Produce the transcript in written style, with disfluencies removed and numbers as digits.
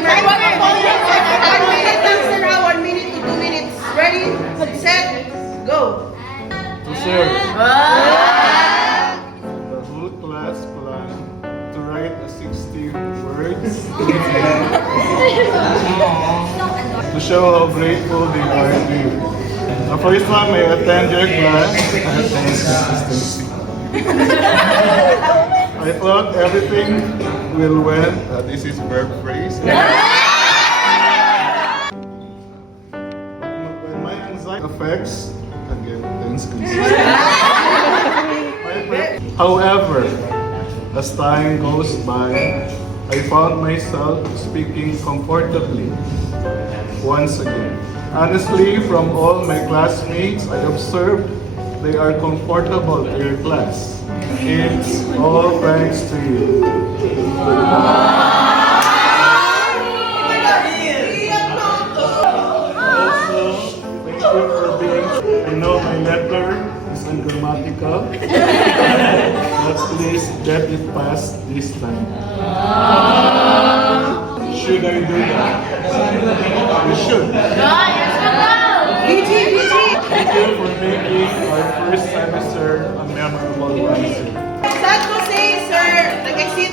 Time. 1 minute lang, sir. 1 minute to 2 minutes. Ready? Set. Go. To share the whole class plan to write a 60 words to show how grateful they are to you. The first one may attend your class and consistency. I thought everything will well. This is verb phrase. When my anxiety affects, again, tense consistency. However, as time goes by, I found myself speaking comfortably once again. Honestly, from all my classmates, I observed they are comfortable in your class. It's all thanks to you. Also, thank you for being. I know my letter is ungrammatical, but please let it pass this time. Should I do that? You should. Thank you for making our first semester a memorable one. Sad to say, sir, nag-exceed